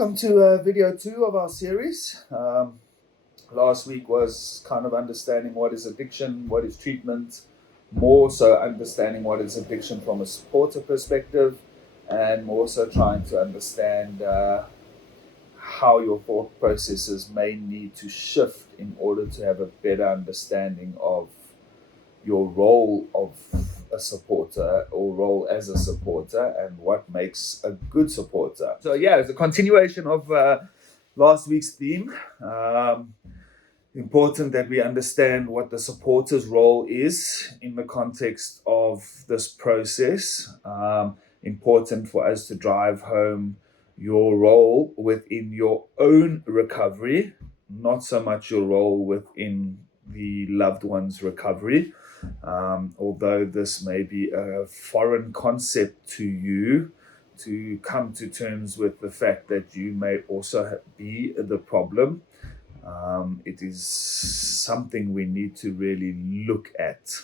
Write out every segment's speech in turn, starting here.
welcome to video 2 of our series. Last week was kind of understanding what is addiction, what is treatment, more so understanding what is addiction from a supporter perspective, and more so trying to understand how your thought processes may need to shift in order to have a better understanding of your role of a supporter or role as a supporter and what makes a good supporter. So yeah, it's a continuation of last week's theme. Important that we understand what the supporter's role is in the context of this process. Important for us to drive home your role within your own recovery, not so much your role within the loved one's recovery. Although this may be a foreign concept to you, to come to terms with the fact that you may also be the problem. It is something we need to really look at.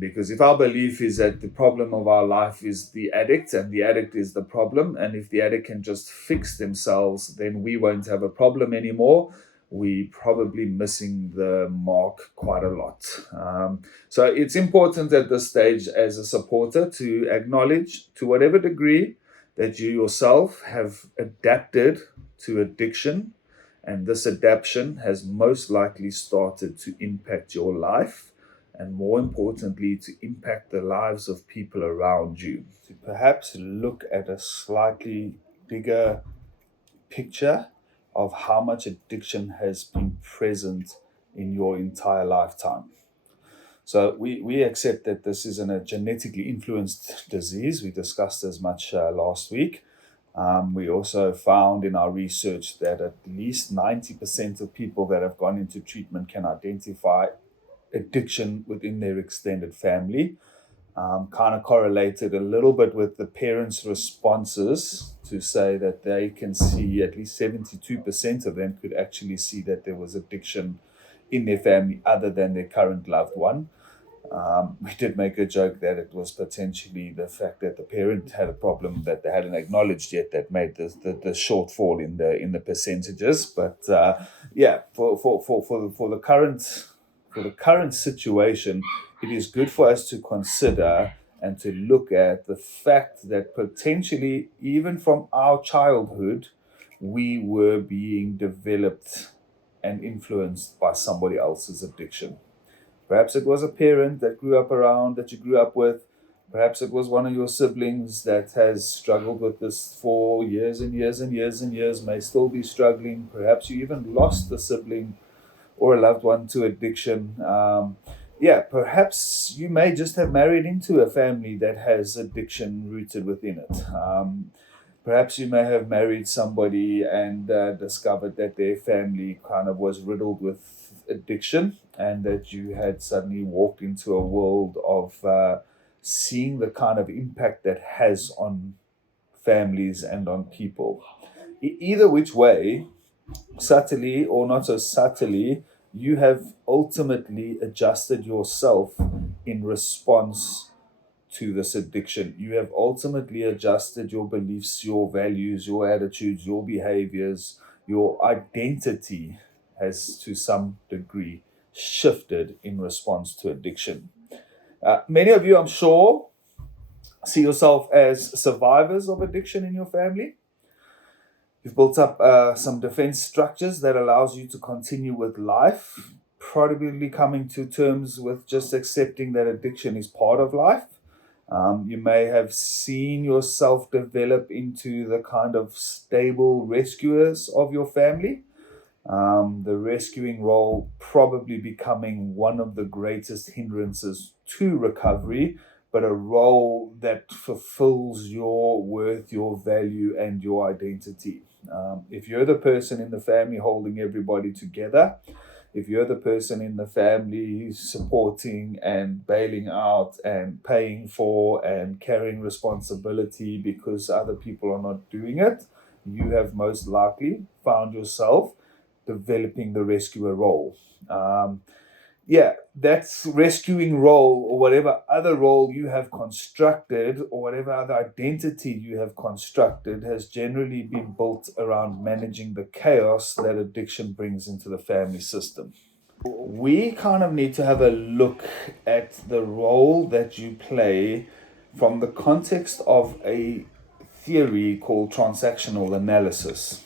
Because if our belief is that the problem of our life is the addict and the addict is the problem, and if the addict can just fix themselves, then we won't have a problem anymore, we're probably missing the mark quite a lot. So it's important at this stage as a supporter to acknowledge to whatever degree that you yourself have adapted to addiction, and this adaptation has most likely started to impact your life, and more importantly, to impact the lives of people around you. To perhaps look at a slightly bigger picture of how much addiction has been present in your entire lifetime. So we accept that this isn't a genetically influenced disease. We discussed as much last week. We also found in our research that at least 90% of people that have gone into treatment can identify addiction within their extended family. Kind of correlated a little bit with the parents' responses to say that they can see at least 72% of them could actually see that there was addiction in their family other than their current loved one. We did make a joke that it was potentially the fact that the parent had a problem that they hadn't acknowledged yet that made the shortfall in the percentages. But yeah, for the current situation, it is good for us to consider and to look at the fact that potentially, even from our childhood, we were being developed and influenced by somebody else's addiction. Perhaps it was a parent that you grew up with. Perhaps it was one of your siblings that has struggled with this for years and years and years and years, may still be struggling. Perhaps you even lost a sibling or a loved one to addiction. Perhaps you may just have married into a family that has addiction rooted within it. Perhaps you may have married somebody and discovered that their family kind of was riddled with addiction, and that you had suddenly walked into a world of seeing the kind of impact that has on families and on people. Either which way, subtly or not so subtly, you have ultimately adjusted yourself in response to this addiction. You have ultimately adjusted your beliefs, your values, your attitudes, your behaviors, your identity has to some degree shifted in response to addiction. Many of you, I'm sure, see yourself as survivors of addiction in your family. You've built up some defense structures that allows you to continue with life, probably coming to terms with just accepting that addiction is part of life. You may have seen yourself develop into the kind of stable rescuers of your family. The rescuing role probably becoming one of the greatest hindrances to recovery, but a role that fulfills your worth, your value, and your identity. If you're the person in the family holding everybody together, if you're the person in the family supporting and bailing out and paying for and carrying responsibility because other people are not doing it, you have most likely found yourself developing the rescuer role. yeah, that's rescuing role, or whatever other role you have constructed, or whatever other identity you have constructed, has generally been built around managing the chaos that addiction brings into the family system. We kind of need to have a look at the role that you play from the context of a theory called transactional analysis.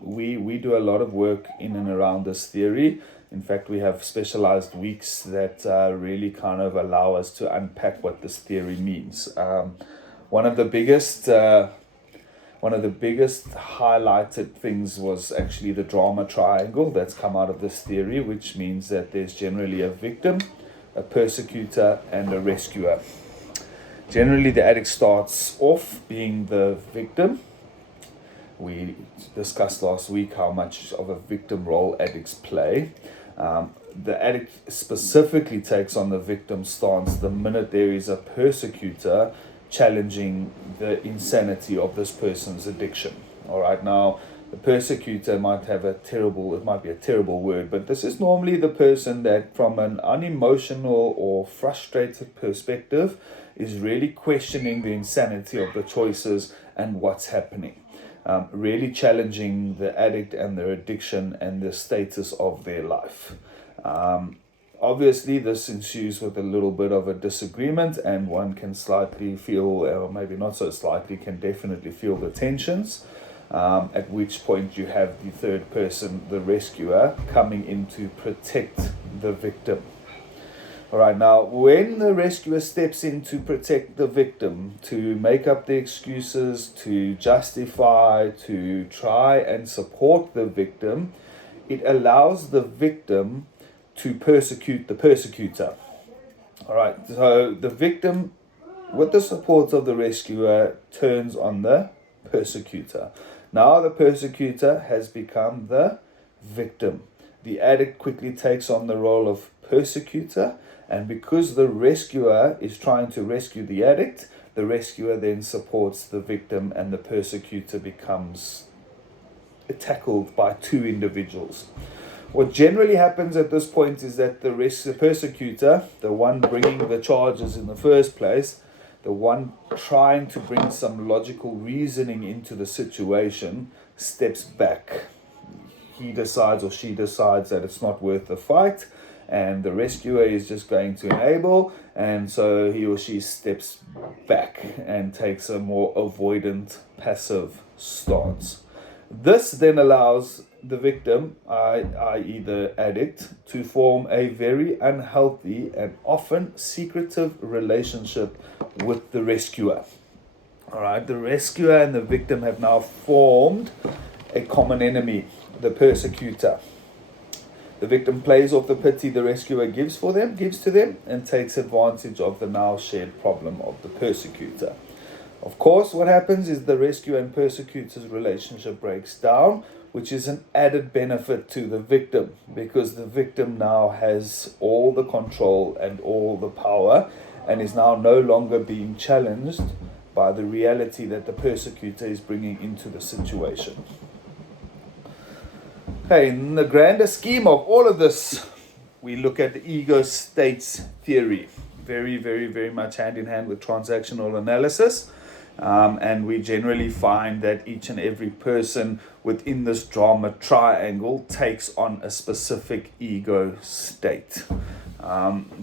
We do a lot of work in and around this theory. In fact, we have specialized weeks that really kind of allow us to unpack what this theory means. One of the biggest one of the biggest highlighted things was actually the drama triangle that's come out of this theory, which means that there's generally a victim, a persecutor, and a rescuer. Generally, the addict starts off being the victim. We discussed last week how much of a victim role addicts play. The addict specifically takes on the victim stance the minute there is a persecutor challenging the insanity of this person's addiction. All right, now the persecutor might have it might be a terrible word, but this is normally the person that, from an unemotional or frustrated perspective, is really questioning the insanity of the choices and what's happening. Really challenging the addict and their addiction and the status of their life. Obviously, this ensues with a little bit of a disagreement, and one can slightly feel, or maybe not so slightly, can definitely feel the tensions. At which point you have the third person, the rescuer, coming in to protect the victim. All right, now when the rescuer steps in to protect the victim, to make up the excuses, to justify, to try and support the victim, it allows the victim to persecute the persecutor. All right, so the victim, with the support of the rescuer, turns on the persecutor. Now the persecutor has become the victim. The addict quickly takes on the role of persecutor, and because the rescuer is trying to rescue the addict, the rescuer then supports the victim, and the persecutor becomes tackled by two individuals. What generally happens at this point is that the persecutor, the one bringing the charges in the first place, the one trying to bring some logical reasoning into the situation, steps back. He decides, or she decides, that it's not worth the fight, and the rescuer is just going to enable, and so he or she steps back and takes a more avoidant, passive stance. This then allows the victim, i.e. the addict, to form a very unhealthy and often secretive relationship with the rescuer. All right, the rescuer and the victim have now formed a common enemy, the persecutor. The victim plays off the pity the rescuer gives to them, and takes advantage of the now shared problem of the persecutor. Of course, what happens is the rescuer and persecutor's relationship breaks down, which is an added benefit to the victim, because the victim now has all the control and all the power, and is now no longer being challenged by the reality that the persecutor is bringing into the situation. Okay, in the grander scheme of all of this, we look at the ego states theory. Very, very, very much hand in hand with transactional analysis. And we generally find that each and every person within this drama triangle takes on a specific ego state.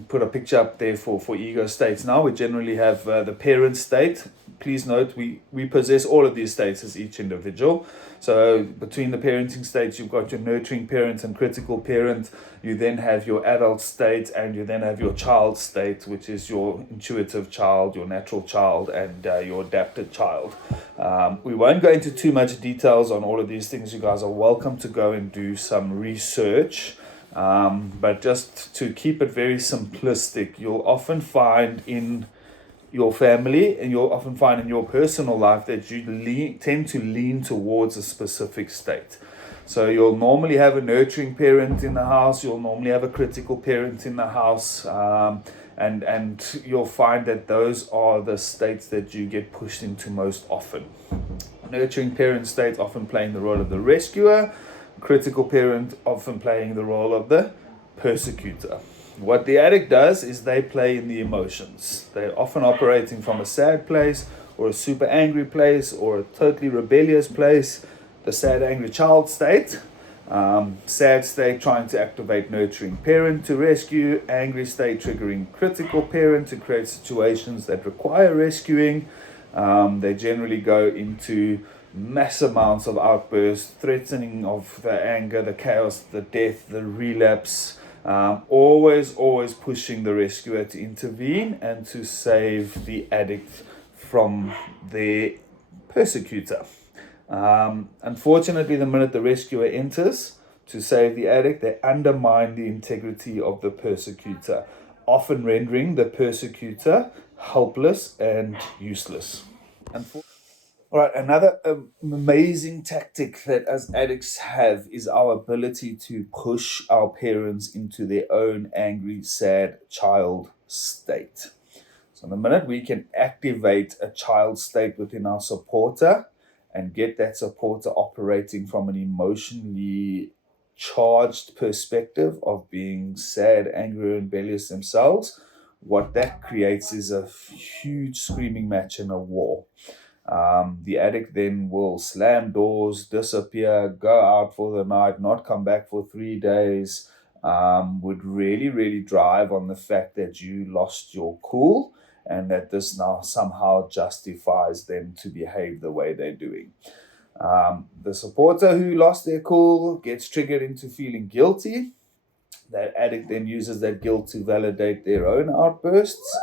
Put a picture up there for ego states. Now we generally have the parent state. Please note, we possess all of these states as each individual. So between the parenting states, you've got your nurturing parent and critical parent. You then have your adult state, and you then have your child state, which is your intuitive child, your natural child, and your adapted child. We won't go into too much details on all of these things. You guys are welcome to go and do some research. But just to keep it very simplistic, you'll often find in your family, and you'll often find in your personal life, that you tend to lean towards a specific state. So you'll normally have a nurturing parent in the house, you'll normally have a critical parent in the house, and you'll find that those are the states that you get pushed into most often. Nurturing parent state often playing the role of the rescuer, critical parent often playing the role of the persecutor. What the addict does is they play in the emotions. They're often operating from a sad place or a super angry place or a totally rebellious place, the sad, angry child state. Sad state trying to activate nurturing parent to rescue, angry state triggering critical parent to create situations that require rescuing. They generally go into mass amounts of outbursts, threatening of the anger, the chaos, the death, the relapse. Always pushing the rescuer to intervene and to save the addict from their persecutor. Unfortunately, the minute the rescuer enters to save the addict, they undermine the integrity of the persecutor, often rendering the persecutor helpless and useless. All right, another amazing tactic that as addicts have is our ability to push our parents into their own angry, sad child state. So, the minute we can activate a child state within our supporter and get that supporter operating from an emotionally charged perspective of being sad, angry, and rebellious themselves, what that creates is a huge screaming match in a war. The addict then will slam doors, disappear, go out for the night, not come back for 3 days. Would really drive on the fact that you lost your cool and that this now somehow justifies them to behave the way they're doing. The supporter who lost their cool gets triggered into feeling guilty. That addict then uses that guilt to validate their own outbursts.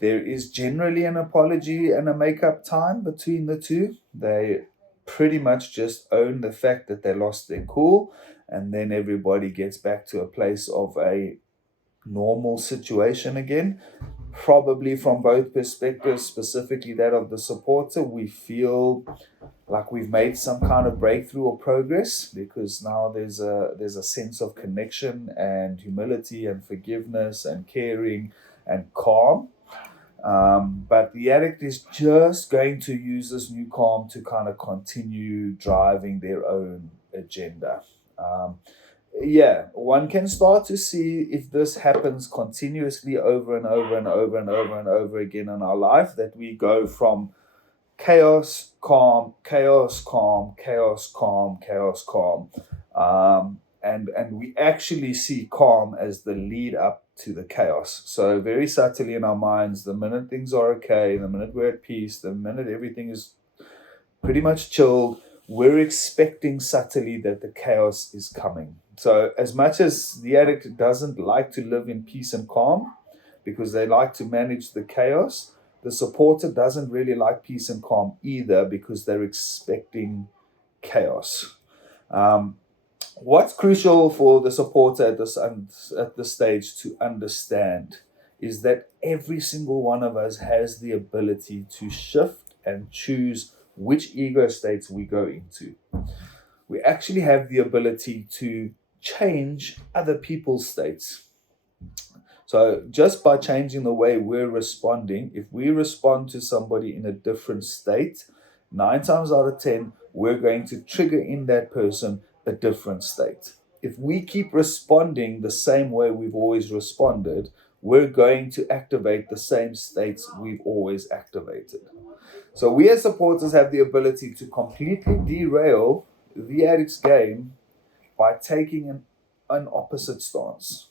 There is generally an apology and a make-up time between the two. They pretty much just own the fact that they lost their cool, and then everybody gets back to a place of a normal situation again. Probably from both perspectives, specifically that of the supporter, we feel like we've made some kind of breakthrough or progress because now there's a sense of connection and humility and forgiveness and caring and calm. But the addict is just going to use this new calm to kind of continue driving their own agenda. One can start to see if this happens continuously over and over and over and over and over again in our life, that we go from chaos, calm, chaos, calm, chaos, calm, chaos, calm. And we actually see calm as the lead up to the chaos. So very subtly in our minds, the minute things are okay, the minute we're at peace, the minute everything is pretty much chilled, we're expecting subtly that the chaos is coming. So as much as the addict doesn't like to live in peace and calm because they like to manage the chaos, the supporter doesn't really like peace and calm either because they're expecting chaos. What's crucial for the supporter at this stage to understand is that every single one of us has the ability to shift and choose which ego states we go into. We actually have the ability to change other people's states. So just by changing the way we're responding, if we respond to somebody in a different state, 9 times out of 10, we're going to trigger in that person a different state. If we keep responding the same way we've always responded, we're going to activate the same states we've always activated. So we as supporters have the ability to completely derail the addict's game by taking an opposite stance.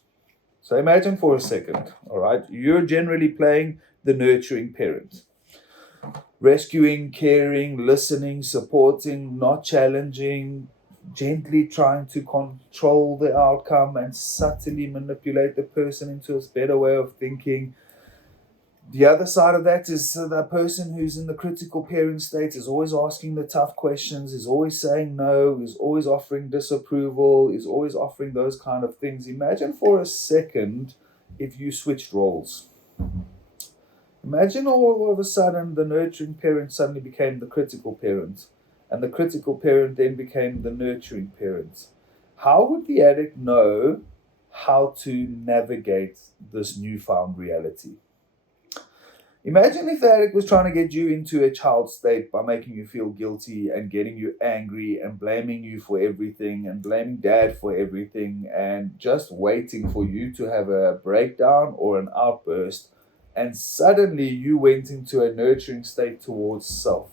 So imagine for a second, all right, you're generally playing the nurturing parent. Rescuing, caring, listening, supporting, not challenging, gently trying to control the outcome and subtly manipulate the person into a better way of thinking. The other side of that is the person who's in the critical parent state is always asking the tough questions, is always saying no, is always offering disapproval, is always offering those kind of things. Imagine for a second if you switched roles. Imagine all of a sudden the nurturing parent suddenly became the critical parent, and the critical parent then became the nurturing parent. How would the addict know how to navigate this newfound reality? Imagine if the addict was trying to get you into a child state by making you feel guilty and getting you angry and blaming you for everything and blaming dad for everything and just waiting for you to have a breakdown or an outburst. And suddenly you went into a nurturing state towards self.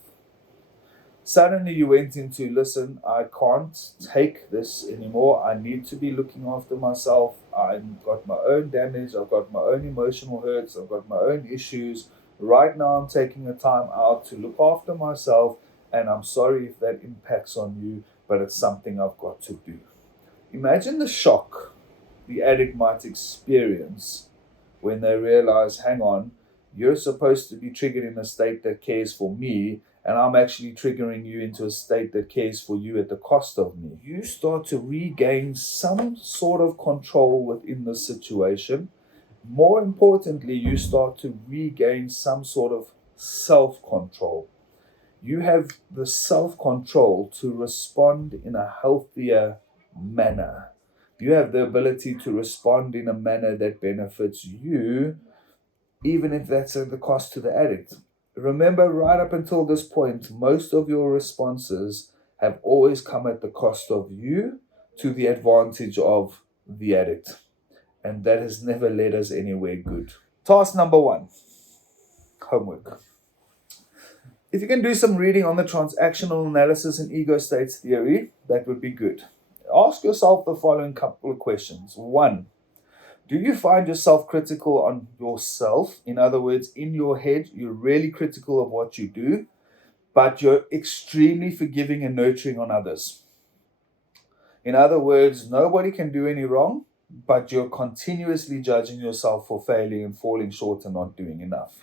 Suddenly you went into, listen, I can't take this anymore. I need to be looking after myself. I've got my own damage. I've got my own emotional hurts. I've got my own issues. Right now, I'm taking a time out to look after myself. And I'm sorry if that impacts on you, but it's something I've got to do. Imagine the shock the addict might experience when they realize, hang on, you're supposed to be triggered in a state that cares for me, and I'm actually triggering you into a state that cares for you at the cost of me. You start to regain some sort of control within the situation. More importantly, you start to regain some sort of self control. You have the self control to respond in a healthier manner. You have the ability to respond in a manner that benefits you, even if that's at the cost to the addict. Remember, right up until this point, most of your responses have always come at the cost of you to the advantage of the addict. And that has never led us anywhere good. Task number one, homework. If you can do some reading on the transactional analysis and ego states theory, that would be good. Ask yourself the following couple of questions. One, do you find yourself critical on yourself? In other words, in your head, you're really critical of what you do, but you're extremely forgiving and nurturing on others. In other words, nobody can do any wrong, but you're continuously judging yourself for failing and falling short and not doing enough.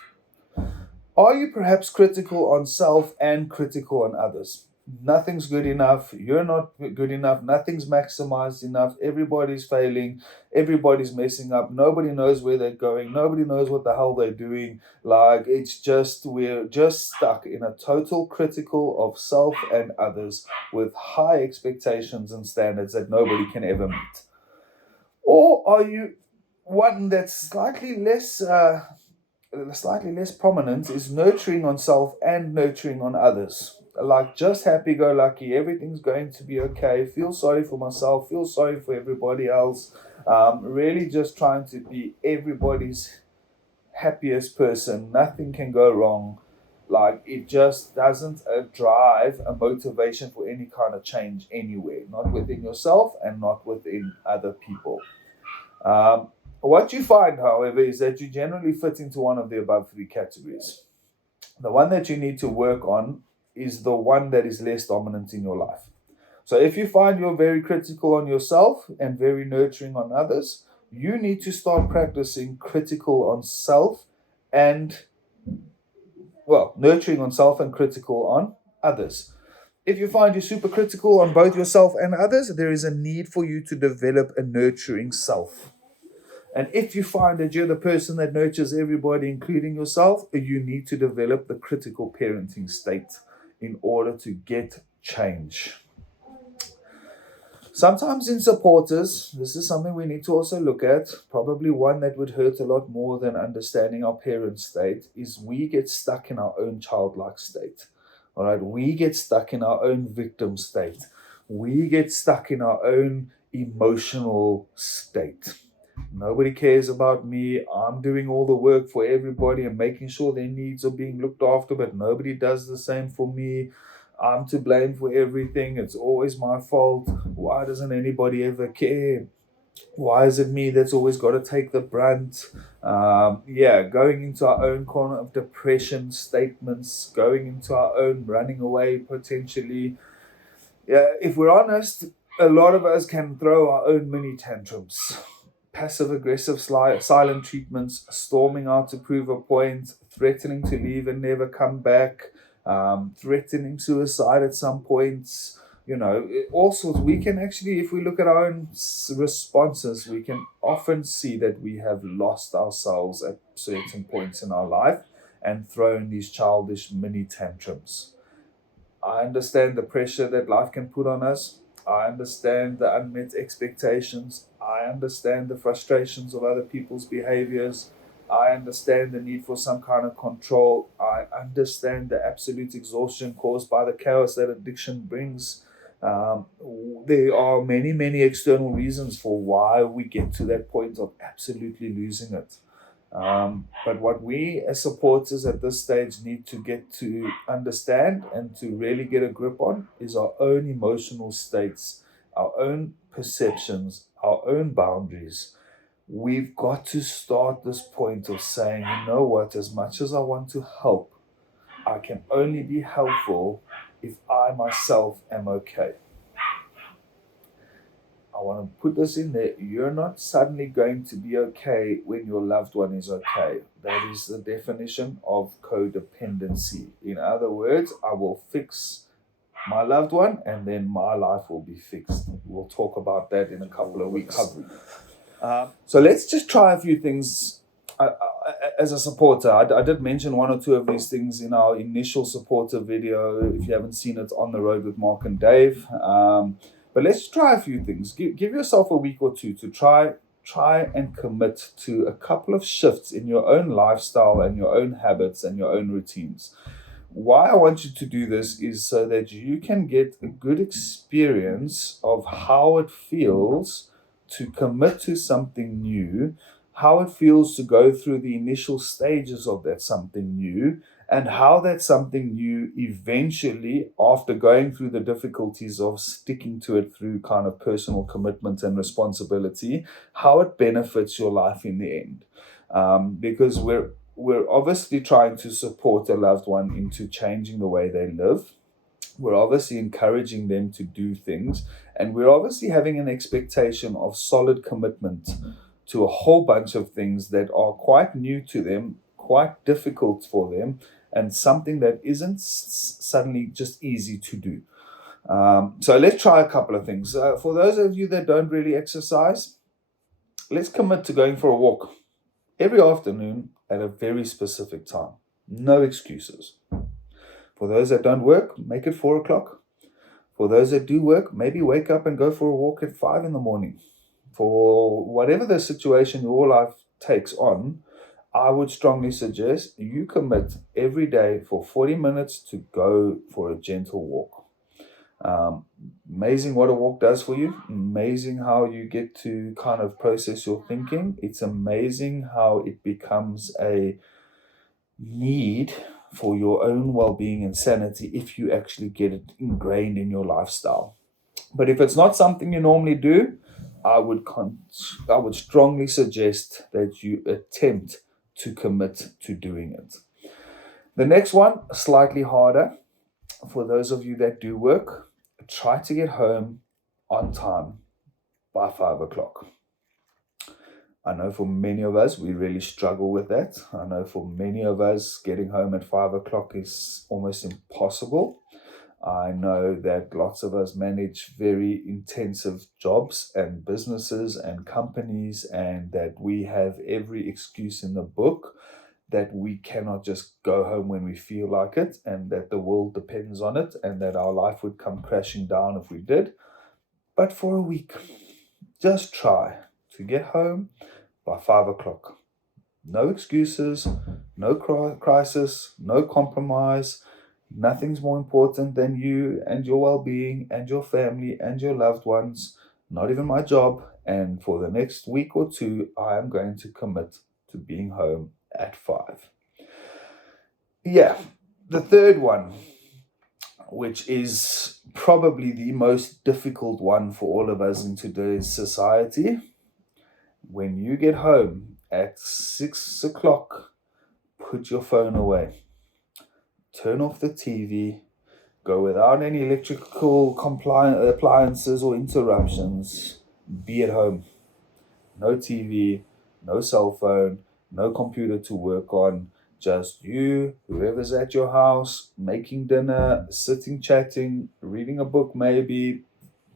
Are you perhaps critical on self and critical on others? Nothing's good enough. You're not good enough. Nothing's maximized enough. Everybody's failing. Everybody's messing up. Nobody knows where they're going. Nobody knows what the hell they're doing. Like, we're just stuck in a total critical of self and others with high expectations and standards that nobody can ever meet. Or are you one that's slightly less prominent, is nurturing on self and nurturing on others? Like, just happy go lucky, everything's going to be okay, feel sorry for myself, feel sorry for everybody else, really just trying to be everybody's happiest person. Nothing can go wrong. Like, it just doesn't drive a motivation for any kind of change anywhere, not within yourself and not within other people. What you find, however, is that you generally fit into one of the above three categories. The one that you need to work on is the one that is less dominant in your life. So if you find you're very critical on yourself and very nurturing on others, you need to start practicing critical on self and, well, nurturing on self and critical on others. If you find you're super critical on both yourself and others, there is a need for you to develop a nurturing self. And if you find that you're the person that nurtures everybody, including yourself, you need to develop the critical parenting state in order to get change. Sometimes in supporters, this is something we need to also look at. Probably one that would hurt a lot more than understanding our parent state is we get stuck in our own childlike state. All right, we get stuck in our own victim state. We get stuck in our own emotional state. Nobody cares about me. I'm doing all the work for everybody and making sure their needs are being looked after, but nobody does the same for me. I'm to blame for everything. It's always my fault. Why doesn't anybody ever care? Why is it me that's always got to take the brunt? Going into our own corner of depression statements, going into our own running away potentially. Yeah, if we're honest, a lot of us can throw our own mini tantrums. Passive aggressive silent treatments, storming out to prove a point, threatening to leave and never come back, threatening suicide at some points, all sorts. We can actually, if we look at our own responses, we can often see that we have lost ourselves at certain points in our life and thrown these childish mini tantrums. I understand the pressure that life can put on us. I understand the unmet expectations. I understand the frustrations of other people's behaviors. I understand the need for some kind of control. I understand the absolute exhaustion caused by the chaos that addiction brings. Um, there are many, many external reasons for why we get to that point of absolutely losing it. But what we as supporters at this stage need to get to understand and to really get a grip on is our own emotional states, our own perceptions, our own boundaries. We've got to start this point of saying, you know what, as much as I want to help, I can only be helpful if I myself am okay. I want to put this in there. You're not suddenly going to be okay when your loved one is okay. That is the definition of codependency. In other words, I will fix my loved one and then my life will be fixed. We'll talk about that in a couple of weeks. So let's just try a few things. As a supporter, I did mention one or two of these things in our initial supporter video. If you haven't seen it, On the Road with Mark and Dave. But let's try a few things. Give yourself a week or two to try and commit to a couple of shifts in your own lifestyle and your own habits and your own routines. Why I want you to do this is so that you can get a good experience of how it feels to commit to something new, how it feels to go through the initial stages of that something new, and how that something new eventually, after going through the difficulties of sticking to it through kind of personal commitment and responsibility, how it benefits your life in the end. Because we're obviously trying to support a loved one into changing the way they live. We're obviously encouraging them to do things, and we're obviously having an expectation of solid commitment to a whole bunch of things that are quite new to them, quite difficult for them, and something that isn't suddenly just easy to do. So let's try a couple of things. For those of you that don't really exercise, let's commit to going for a walk every afternoon at a very specific time. No excuses. For those that don't work, make it 4 o'clock. For those that do work, maybe wake up and go for a walk at 5 in the morning. For whatever the situation your life takes on, I would strongly suggest you commit every day for 40 minutes to go for a gentle walk. Amazing what a walk does for you. Amazing how you get to kind of process your thinking. It's amazing how it becomes a need for your own well-being and sanity if you actually get it ingrained in your lifestyle. But if it's not something you normally do, I would strongly suggest that you attempt to commit to doing it. The next one, slightly harder. For those of you that do work, try to get home on time by 5 o'clock. I know for many of us, we really struggle with that. I know for many of us, getting home at 5 o'clock is almost impossible. I know that lots of us manage very intensive jobs and businesses and companies, and that we have every excuse in the book that we cannot just go home when we feel like it, and that the world depends on it, and that our life would come crashing down if we did. But for a week, just try to get home by 5 o'clock. No excuses, no crisis, no compromise. Nothing's more important than you and your well-being and your family and your loved ones, not even my job. And for the next week or two, I am going to commit to being home at 5. Yeah, the third one, which is probably the most difficult one for all of us in today's society. When you get home at 6 o'clock, put your phone away. Turn off the TV. Go without any electrical appliances or interruptions. Be at home. No TV, no cell phone, no computer to work on. Just you, whoever's at your house, making dinner, sitting, chatting, reading a book maybe,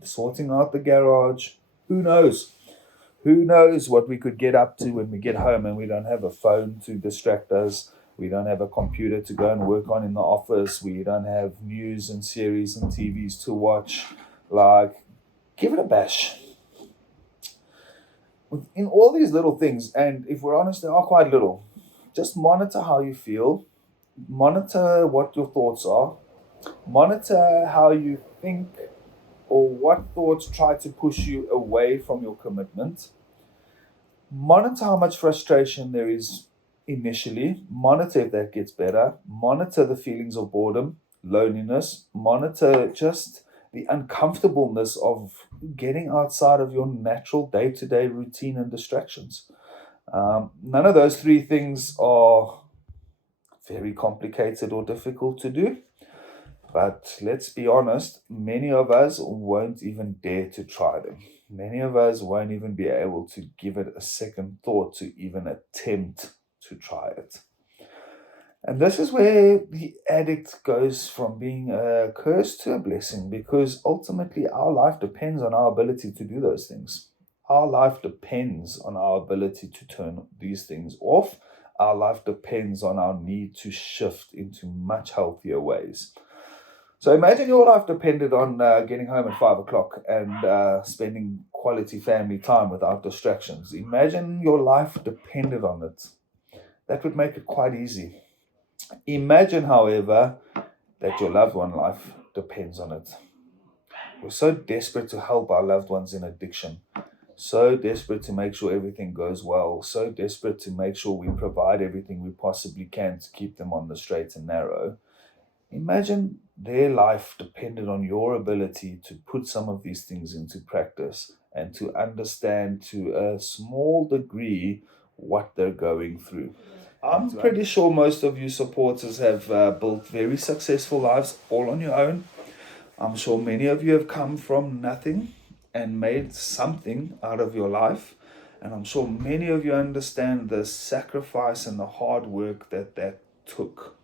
sorting out the garage. Who knows? Who knows what we could get up to when we get home and we don't have a phone to distract us. We don't have a computer to go and work on in the office. We don't have news and series and TVs to watch. Like, give it a bash. in all these little things, and if we're honest, they are quite little. Just monitor how you feel, monitor what your thoughts are, monitor how you think or what thoughts try to push you away from your commitment. Monitor how much frustration there is initially, monitor if that gets better, monitor the feelings of boredom, loneliness, monitor just the uncomfortableness of getting outside of your natural day to day routine and distractions. None of those three things are very complicated or difficult to do. But let's be honest, many of us won't even dare to try them. Many of us won't even be able to give it a second thought to even attempt to try it. And this is where the addict goes from being a curse to a blessing, because ultimately our life depends on our ability to do those things. Our life depends on our ability to turn these things off. Our life depends on our need to shift into much healthier ways. So imagine your life depended on getting home at 5 o'clock and spending quality family time without distractions. Imagine your life depended on it. That would make it quite easy. Imagine, however, that your loved one life depends on it. We're so desperate to help our loved ones in addiction, so desperate to make sure everything goes well, so desperate to make sure we provide everything we possibly can to keep them on the straight and narrow. Imagine their life depended on your ability to put some of these things into practice and to understand to a small degree what they're going through. I'm pretty sure most of you supporters have built very successful lives all on your own. I'm sure many of you have come from nothing and made something out of your life. And I'm sure many of you understand the sacrifice and the hard work that took.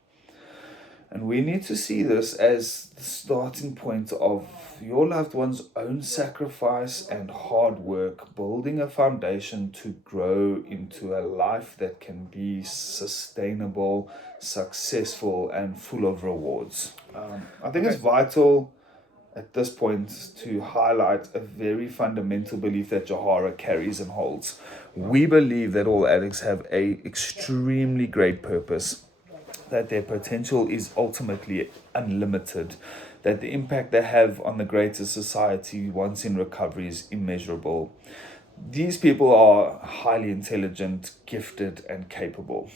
And we need to see this as the starting point of your loved one's own sacrifice and hard work, building a foundation to grow into a life that can be sustainable, successful, and full of rewards. I think it's vital at this point to highlight a very fundamental belief that Johara carries and holds. We believe that all addicts have a extremely great purpose, that their potential is ultimately unlimited, that the impact they have on the greater society once in recovery is immeasurable. These people are highly intelligent, gifted, and capable.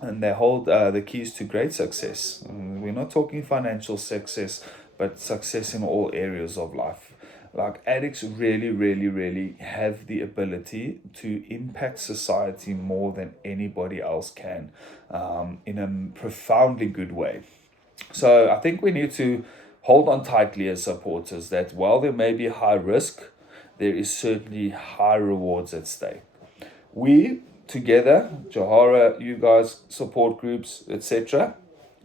And they hold the keys to great success. We're not talking financial success, but success in all areas of life. Like, addicts really, really, really have the ability to impact society more than anybody else can, in a profoundly good way. So I think we need to hold on tightly as supporters that while there may be high risk, there is certainly high rewards at stake. We together, Johara, you guys, support groups, etc.,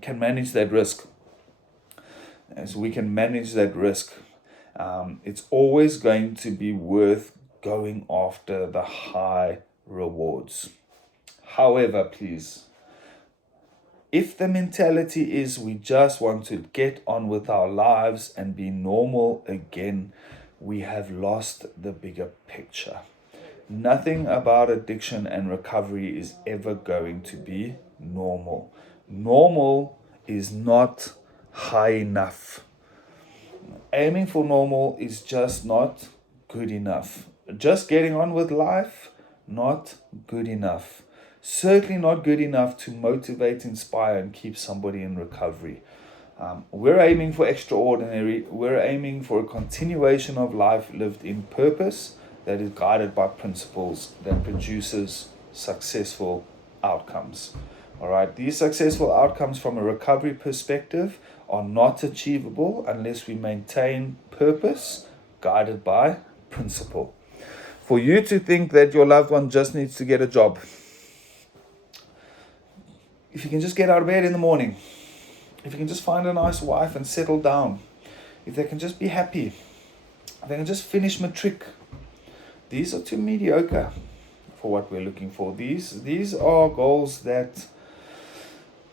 can manage that risk. As we can manage that risk, it's always going to be worth going after the high rewards. However, please, if the mentality is we just want to get on with our lives and be normal again, we have lost the bigger picture. Nothing about addiction and recovery is ever going to be normal. Normal is not high enough. Aiming for normal is just not good enough. Just getting on with life, not good enough. Certainly not good enough to motivate, inspire, and keep somebody in recovery. We're aiming for extraordinary. We're aiming for a continuation of life lived in purpose that is guided by principles that produces successful outcomes. All right, these successful outcomes from a recovery perspective are not achievable unless we maintain purpose guided by principle. For you to think that your loved one just needs to get a job, if you can just get out of bed in the morning, if you can just find a nice wife and settle down, if they can just be happy, if they can just finish matric, these are too mediocre for what we're looking for. These are goals that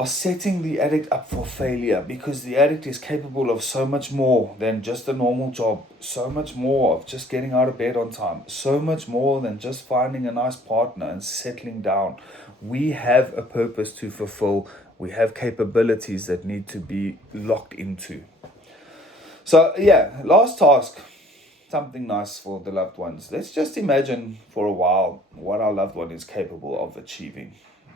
are setting the addict up for failure, because the addict is capable of so much more than just a normal job, so much more of just getting out of bed on time, so much more than just finding a nice partner and settling down. We have a purpose to fulfill. We have capabilities that need to be locked into. So, yeah, last task, something nice for the loved ones. Let's just imagine for a while what our loved one is capable of achieving,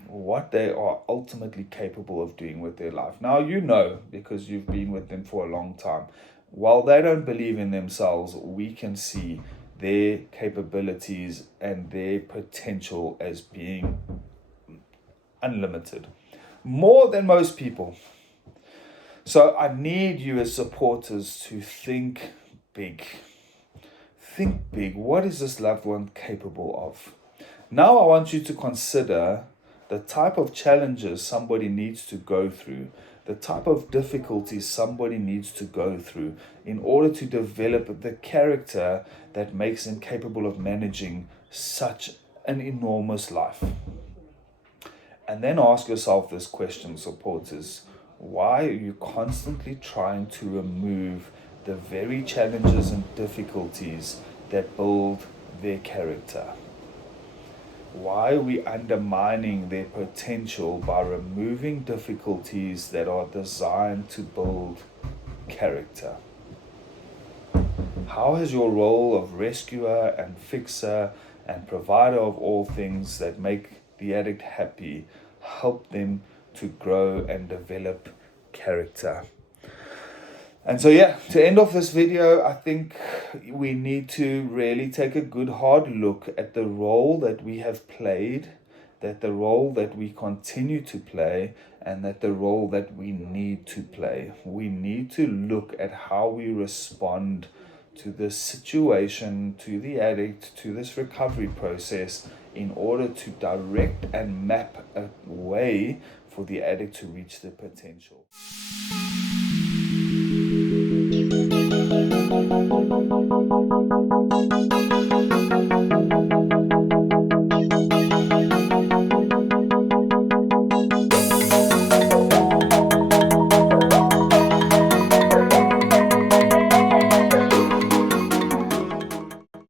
what they are ultimately capable of doing with their life. Now, you know, because you've been with them for a long time, while they don't believe in themselves, we can see their capabilities and their potential as being unlimited, more than most people. So I need you as supporters to think big. Think big. What is this loved one capable of? Now I want you to consider the type of challenges somebody needs to go through, the type of difficulties somebody needs to go through in order to develop the character that makes them capable of managing such an enormous life. And then ask yourself this question, supporters: why are you constantly trying to remove the very challenges and difficulties that build their character? Why are we undermining their potential by removing difficulties that are designed to build character? How has your role of rescuer and fixer and provider of all things that make the addict happy helped them to grow and develop character? And so, yeah, to end off this video, I think we need to really take a good hard look at the role that we have played, that the role that we continue to play, and that the role that we need to play. We need to look at how we respond to this situation, to the addict, to this recovery process, in order to direct and map a way for the addict to reach their potential.